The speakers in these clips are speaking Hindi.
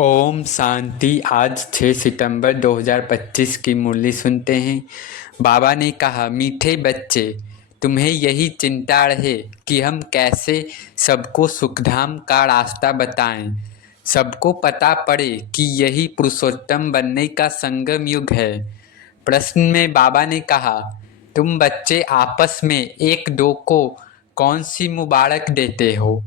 ओम शांति। आज 6 सितंबर 2025 की मुरली सुनते हैं। बाबा ने कहा, मीठे बच्चे, तुम्हें यही चिंता रहे कि हम कैसे सबको सुखधाम का रास्ता बताएं। सबको पता पड़े कि यही पुरुषोत्तम बनने का संगम युग है। प्रश्न में बाबा ने कहा, तुम बच्चे आपस में एक दो को कौन सी मुबारक देते हो?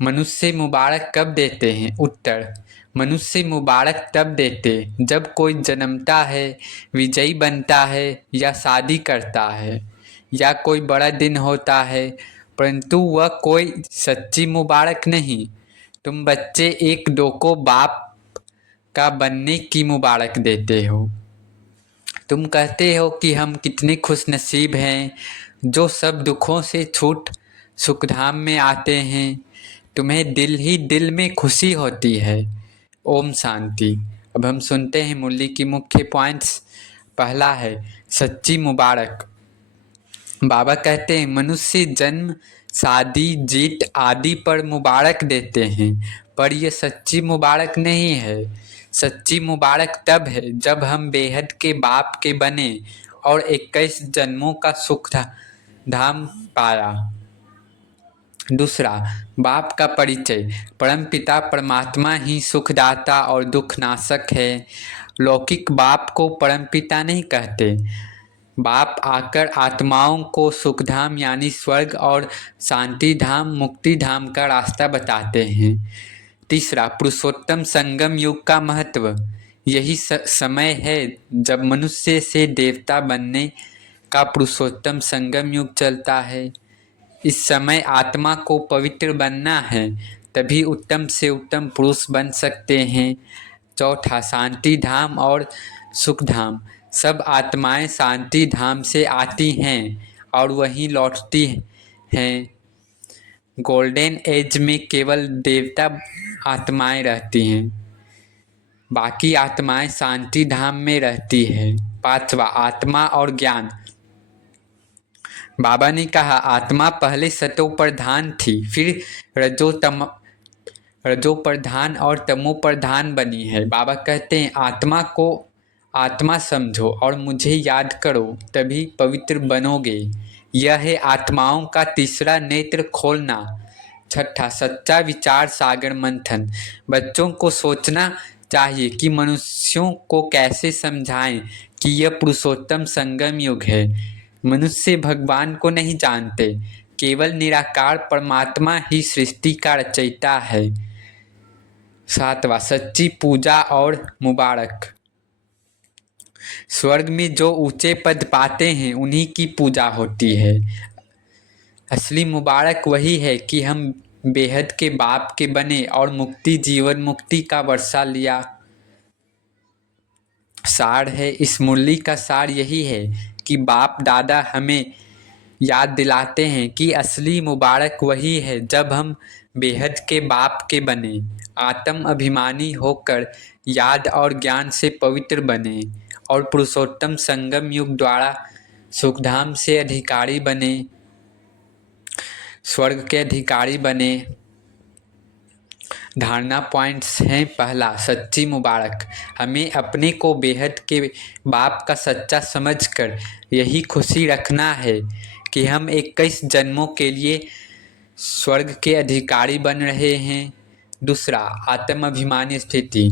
मनुष्य मुबारक कब देते हैं? उत्तर, मनुष्य मुबारक तब देते जब कोई जन्मता है, विजयी बनता है या शादी करता है या कोई बड़ा दिन होता है, परंतु वह कोई सच्ची मुबारक नहीं। तुम बच्चे एक दो को बाप का बनने की मुबारक देते हो। तुम कहते हो कि हम कितने खुशनसीब हैं जो सब दुखों से छूट सुखधाम में आते हैं। तुम्हें दिल ही दिल में खुशी होती है। ओम शांति। अब हम सुनते हैं मुरली की मुख्य पॉइंट्स। पहला है सच्ची मुबारक। बाबा कहते हैं मनुष्य जन्म, शादी, जीत आदि पर मुबारक देते हैं, पर यह सच्ची मुबारक नहीं है। सच्ची मुबारक तब है जब हम बेहद के बाप के बने और 21 जन्मों का सुख धाम पाया। दूसरा, बाप का परिचय। परमपिता परमात्मा ही सुखदाता और दुखनाशक है। लौकिक बाप को परमपिता नहीं कहते। बाप आकर आत्माओं को सुखधाम यानी स्वर्ग और शांति धाम, मुक्ति धाम का रास्ता बताते हैं। तीसरा, पुरुषोत्तम संगम युग का महत्व। यही समय है जब मनुष्य से देवता बनने का पुरुषोत्तम संगम युग चलता है। इस समय आत्मा को पवित्र बनना है, तभी उत्तम से उत्तम पुरुष बन सकते हैं। चौथा, शांति धाम और सुख धाम। सब आत्माएं शांति धाम से आती हैं और वहीं लौटती हैं। गोल्डन एज में केवल देवता आत्माएं रहती हैं, बाकी आत्माएं शांति धाम में रहती हैं। पांचवा, आत्मा और ज्ञान। बाबा ने कहा, आत्मा पहले सतो प्रधान थी, फिर रजो प्रधान और तमो प्रधान बनी है। बाबा कहते हैं आत्मा को आत्मा समझो और मुझे याद करो, तभी पवित्र बनोगे। यह है आत्माओं का तीसरा नेत्र खोलना। छठा, सच्चा विचार सागर मंथन। बच्चों को सोचना चाहिए कि मनुष्यों को कैसे समझाएं कि यह पुरुषोत्तम संगम युग है। मनुष्य भगवान को नहीं जानते, केवल निराकार परमात्मा ही सृष्टि का रचयिता है। सातवां, सच्ची पूजा और मुबारक। स्वर्ग में जो ऊंचे पद पाते हैं उन्हीं की पूजा होती है। असली मुबारक वही है कि हम बेहद के बाप के बने और मुक्ति, जीवन मुक्ति का वर्षा लिया। सार है इस मुरली का, सार यही है कि बाप दादा हमें याद दिलाते हैं कि असली मुबारक वही है जब हम बेहद के बाप के बने, आत्म अभिमानी होकर याद और ज्ञान से पवित्र बने और पुरुषोत्तम संगम युग द्वारा सुखधाम से अधिकारी बने, स्वर्ग के अधिकारी बने। धारणा पॉइंट्स हैं। पहला, सच्ची मुबारक। हमें अपने को बेहद के बाप का सच्चा समझकर यही खुशी रखना है कि हम 21 जन्मों के लिए स्वर्ग के अधिकारी बन रहे हैं। दूसरा, आत्म अभिमानी स्थिति।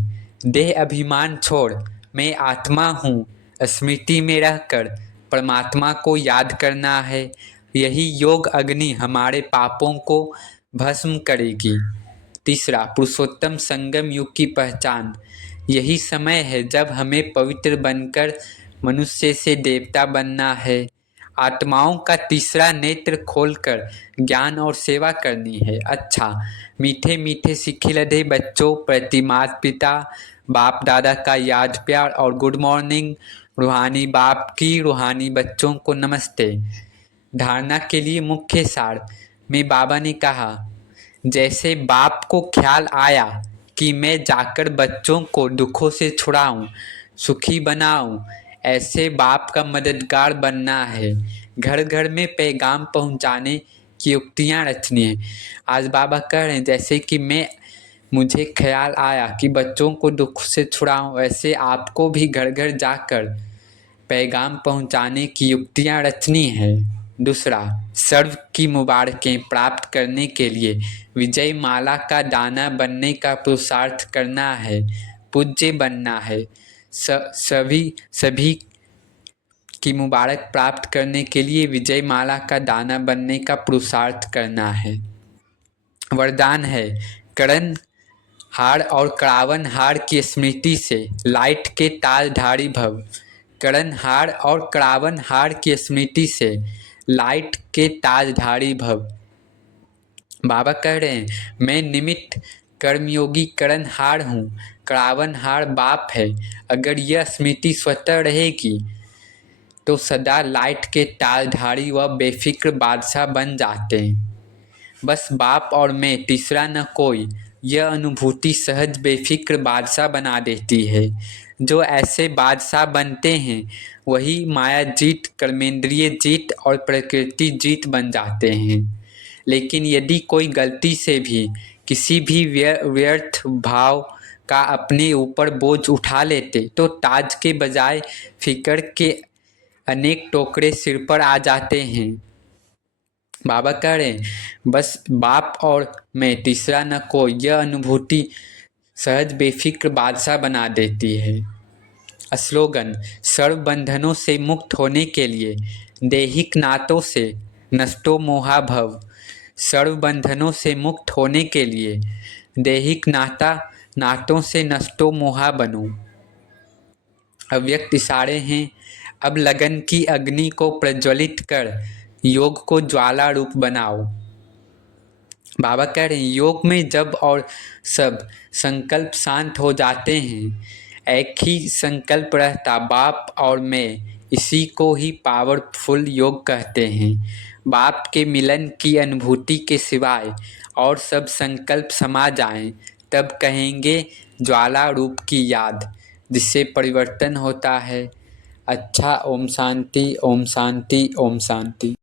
देह अभिमान छोड़ मैं आत्मा हूँ, स्मृति में रहकर परमात्मा को याद करना है। यही योग अग्नि हमारे पापों को भस्म करेगी। तीसरा, पुरुषोत्तम संगम युग की पहचान। यही समय है जब हमें पवित्र बनकर मनुष्य से देवता बनना है। आत्माओं का तीसरा नेत्र खोलकर ज्ञान और सेवा करनी है। अच्छा, मीठे मीठे सिखिलधे बच्चों प्रति माता पिता बाप दादा का याद प्यार और गुड मॉर्निंग। रूहानी बाप की रूहानी बच्चों को नमस्ते। धारणा के लिए मुख्य सार में बाबा ने कहा, जैसे बाप को ख्याल आया कि मैं जाकर बच्चों को दुखों से छुड़ाऊं, सुखी बनाऊं, ऐसे बाप का मददगार बनना है। घर घर में पैगाम पहुंचाने की युक्तियां रचनी है। आज बाबा कह रहे हैं जैसे कि मैं मुझे ख्याल आया कि बच्चों को दुख से छुड़ाऊं, वैसे आपको भी घर घर जाकर पैगाम पहुंचाने की युक्तियां रचनी है। दूसरा, सर्व की मुबारकें प्राप्त करने के लिए विजय माला का दाना बनने का पुरुषार्थ करना है, पूज्य बनना है। सभी सभी की मुबारक प्राप्त करने के लिए विजय माला का दाना बनने का पुरुषार्थ करना है। वरदान है, करण हार और कड़ावन हार की स्मृति से लाइट के ताजधारी भव। करण हार और कड़ावन हार की स्मृति से लाइट के ताजधारी भव। बाबा कह रहे हैं, मैं निमित्त कर्मयोगी करण हार हूँ, कड़ावन हार बाप है। अगर यह स्मृति स्वतः रहेगी तो सदा लाइट के ताजधारी व बेफिक्र बादशाह बन जाते हैं। बस बाप और मैं, तीसरा न कोई, यह अनुभूति सहज बेफिक्र बादशाह बना देती है। जो ऐसे बादशाह बनते हैं वही माया जीत, कर्मेंद्रिय जीत और प्रकृति जीत बन जाते हैं। लेकिन यदि कोई गलती से भी किसी भी व्यर्थ भाव का अपने ऊपर बोझ उठा लेते तो ताज के बजाय फिक्र के अनेक टोकरे सिर पर आ जाते हैं। बाबा कह रहे हैं, बस बाप और मैं, तीसरा न कोई, यह अनुभूति सहज बेफिक्र बादशाह बना देती है। स्लोगन, सर्व बंधनों से मुक्त होने के लिए दैहिक नातों से नष्टो मोहा भव। सर्व बंधनों से मुक्त होने के लिए दैहिक नातों से नष्टो मोहा बनो। अव्यक्त इशारे हैं, अब लगन की अग्नि को प्रज्वलित कर योग को ज्वाला रूप बनाओ। बाबा कह रहे हैं, योग में जब और सब संकल्प शांत हो जाते हैं, एक ही संकल्प रहता, बाप और मैं, इसी को ही पावरफुल योग कहते हैं। बाप के मिलन की अनुभूति के सिवाय और सब संकल्प समा जाएं, तब कहेंगे ज्वाला रूप की याद, जिससे परिवर्तन होता है। अच्छा, ओम शांति, ओम शांति, ओम शांति।